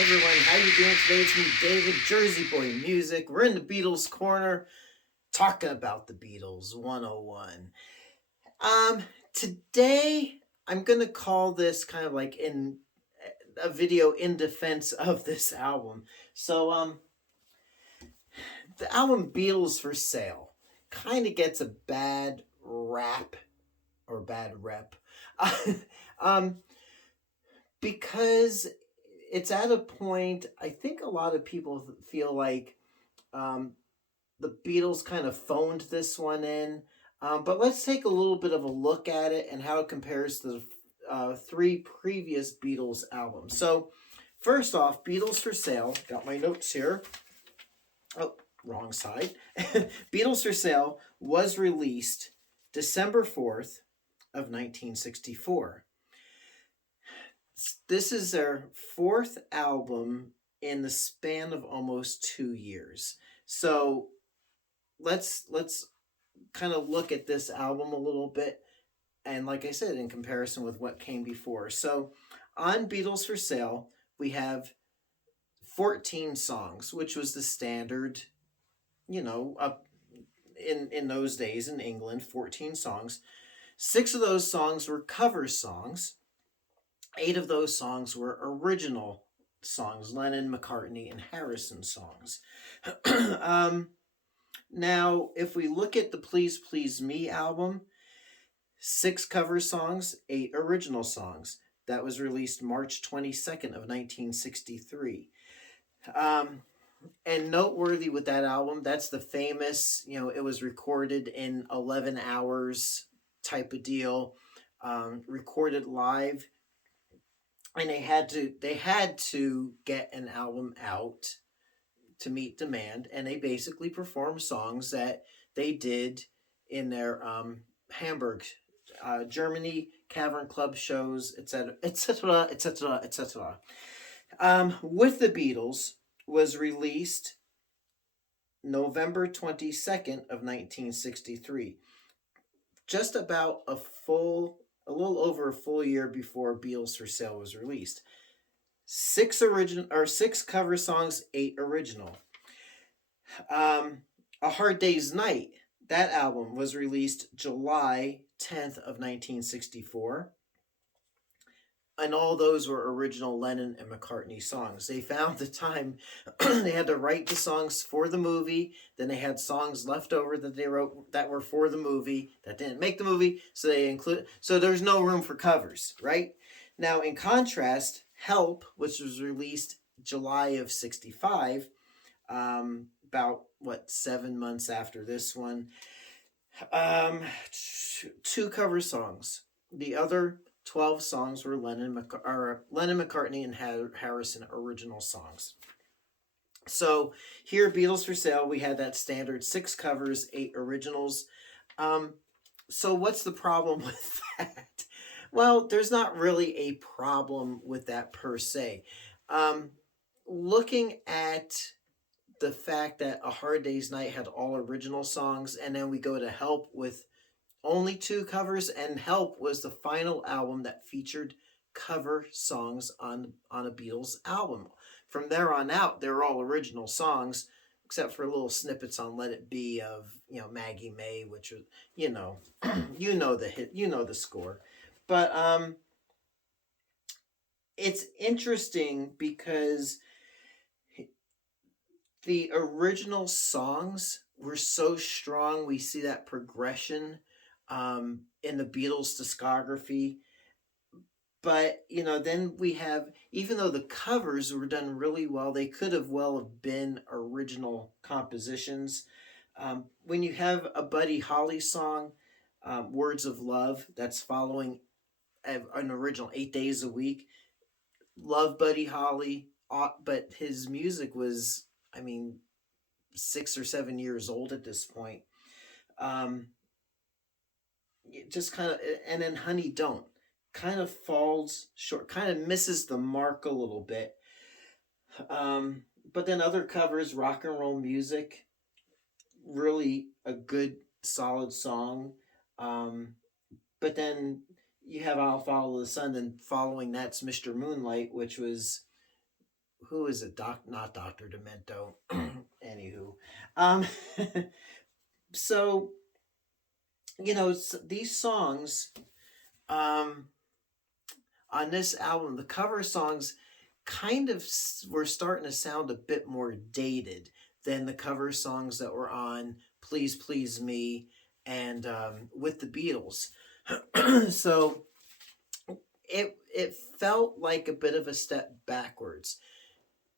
everyone, how you doing today? It's me, David, Jersey Boy Music. We're in the Beatles corner, talking about the Beatles 101. Today I'm gonna call this kind of like in a video in defense of this album. The album Beatles for Sale kind of gets a bad rap or bad rep. um, because it's at a point, I think a lot of people feel like um, the Beatles kind of phoned this one in. But let's take a little bit of a look at it and how it compares to the three previous Beatles albums. So, first off, Beatles for Sale. Got my notes here. Oh, wrong side. Beatles for Sale was released December 4th of 1964. This is their fourth album in the span of almost 2 years. So let's kind of look at this album a little bit, and like I said, in comparison with what came before. So on Beatles for Sale, we have 14 songs, which was the standard, up in those days in England, 14 songs. 6 of those songs were cover songs. 8 of those songs were original songs, Lennon, McCartney, and Harrison songs. Now, if we look at the Please Please Me album, 6 cover songs, 8 original songs. That was released March 22nd of 1963. And noteworthy with that album, that's the famous, it was recorded in 11 hours type of deal, recorded live. And they had to get an album out to meet demand, and they basically performed songs that they did in their Hamburg, Germany Cavern Club shows, etc., etc., etc., etc. With the Beatles was released November 22nd of 1963, just about a little over a full year before Beatles for Sale was released. 6 cover songs, 8 original. A Hard Day's Night, that album was released July 10th of 1964. And all those were original Lennon and McCartney songs. They found the time they had to write the songs for the movie. Then they had songs left over that they wrote that were for the movie that didn't make the movie. So there's no room for covers, right? Now, in contrast, Help, which was released July of 65, about 7 months after this one, 2 cover songs. The other 12 songs were Lennon, McCartney, and Harrison original songs. So here, Beatles for Sale, we had that standard 6 covers, 8 originals. So what's the problem with that? Well, there's not really a problem with that per se. Looking at the fact that A Hard Day's Night had all original songs, and then we go to Help with only 2 covers, and Help was the final album that featured cover songs on a Beatles album. From there on out, they're all original songs, except for little snippets on Let It Be of, Maggie May, which was, the hit, the score. But it's interesting because the original songs were so strong. We see that progression in the Beatles discography. But, then we have, even though the covers were done really well, they could have been original compositions. When you have a Buddy Holly song, Words of Love, that's following an original 8 Days a Week. Love Buddy Holly, but his music was, 6 or 7 years old at this point. Just kind of, and then Honey Don't kind of falls short, kind of misses the mark a little bit. But then other covers, Rock and Roll Music, really a good, solid song. But then you have I'll Follow the Sun, and following that's Mr. Moonlight, which was who is it? Not Dr. Demento. Anywho. Um, so, these songs, um, on this album, the cover songs kind of were starting to sound a bit more dated than the cover songs that were on Please Please Me and with the Beatles. So it felt like a bit of a step backwards.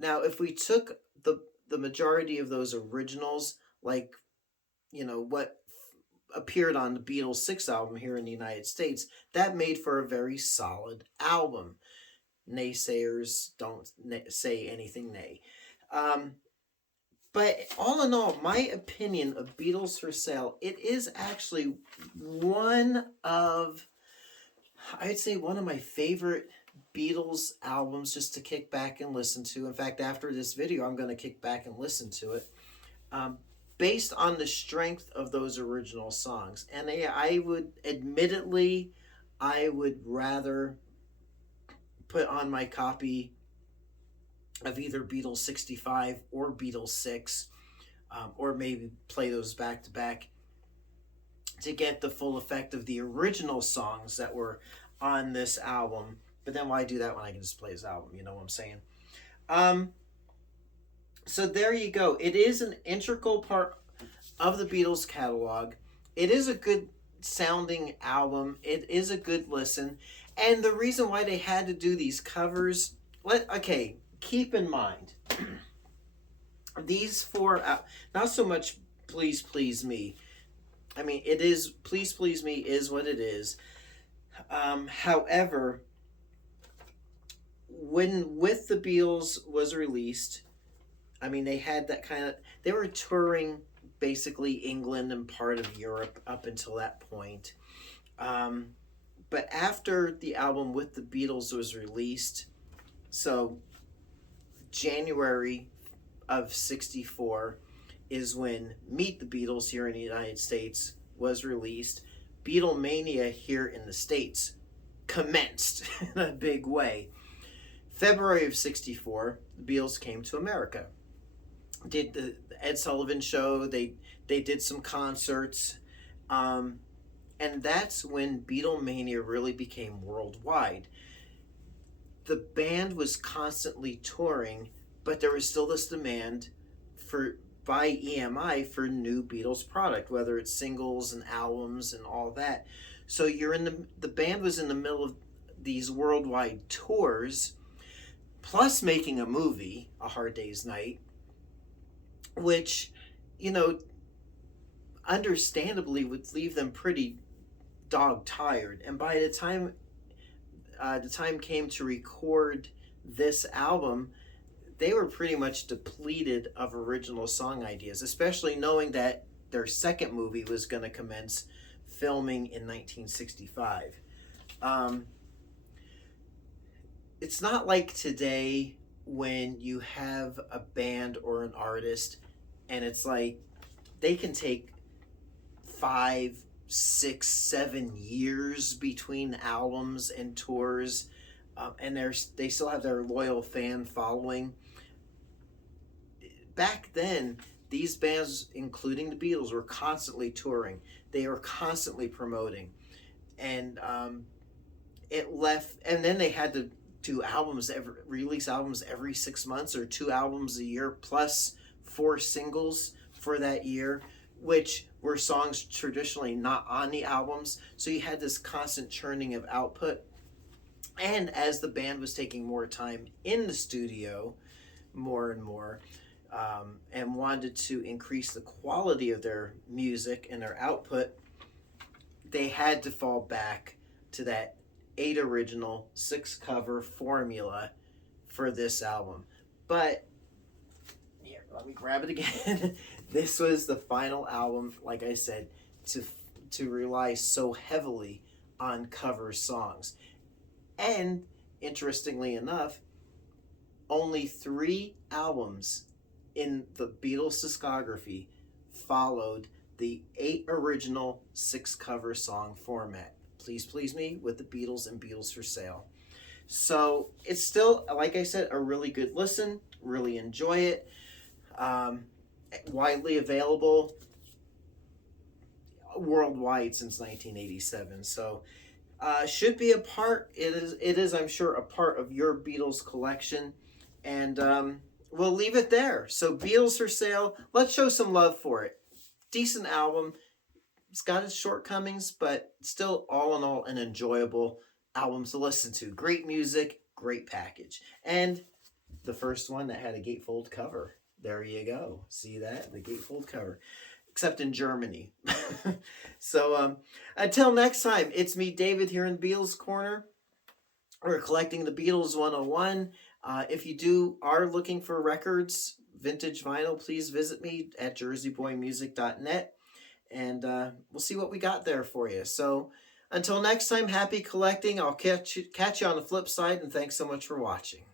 Now, if we took the majority of those originals, like what appeared on the Beatles' sixth album here in the United States, that made for a very solid album. Naysayers don't say anything nay. But all in all, my opinion of Beatles for Sale, it is actually one of, I'd say, one of my favorite Beatles albums just to kick back and listen to. In fact, after this video, I'm going to kick back and listen to it. Based on the strength of those original songs. And I would, admittedly, I would rather put on my copy of either Beatles 65 or Beatles 6, or maybe play those back to back to get the full effect of the original songs that were on this album. But then why do that when I can just play this album? You know what I'm saying? So there you go. It is an integral part of the Beatles catalog. It is a good sounding album. It is a good listen. And the reason why they had to do these covers, keep in mind, these four, not so much Please Please Me. I mean, it is, Please Please Me is what it is. However, when With the Beatles was released, I mean, they had that kind of, they were touring basically England and part of Europe up until that point. But after the album With the Beatles was released, so January of 64 is when Meet the Beatles here in the United States was released. Beatlemania here in the States commenced in a big way. February of 64, the Beatles came to America. Did the Ed Sullivan Show, they did some concerts, and that's when Beatlemania really became worldwide. The band was constantly touring, but there was still this demand by EMI for new Beatles product, whether it's singles and albums and all that. So the band was in the middle of these worldwide tours, plus making a movie, A Hard Day's Night, which, understandably would leave them pretty dog tired. And by the time came to record this album, they were pretty much depleted of original song ideas, especially knowing that their second movie was going to commence filming in 1965. It's not like today when you have a band or an artist and it's like they can take 5, 6, 7 years between albums and tours, and they still have their loyal fan following. Back then, these bands, including the Beatles, were constantly touring. They were constantly promoting, and and then they had to do release albums every 6 months or 2 albums a year plus 4 singles for that year, which were songs traditionally not on the albums. So you had this constant churning of output. And as the band was taking more time in the studio, more and more, and wanted to increase the quality of their music and their output, they had to fall back to that 8 original, 6 cover formula for this album. But here, let me grab it again. This was the final album, like I said, to rely so heavily on cover songs. And interestingly enough, only 3 albums in the Beatles discography followed the 8 original, 6 cover song format. Please Please Me, With the Beatles, and Beatles for Sale. So it's still, like I said, a really good listen. Really enjoy it. Um, Widely available worldwide since 1987. So should be a part. It is. I'm sure a part of your Beatles collection, and we'll leave it there. So Beatles for sale. Let's show some love for it. Decent album. It's got its shortcomings, but still, all in all, an enjoyable album to listen to. Great music, great package, and the first one that had a gatefold cover. There you go. See that? The gatefold cover. Except in Germany. So until next time, it's me, David, here in Beatles Corner. We're collecting the Beatles 101. If you are looking for records, vintage vinyl, please visit me at jerseyboymusic.net, and we'll see what we got there for you. So until next time, happy collecting. I'll catch you on the flip side, and thanks so much for watching.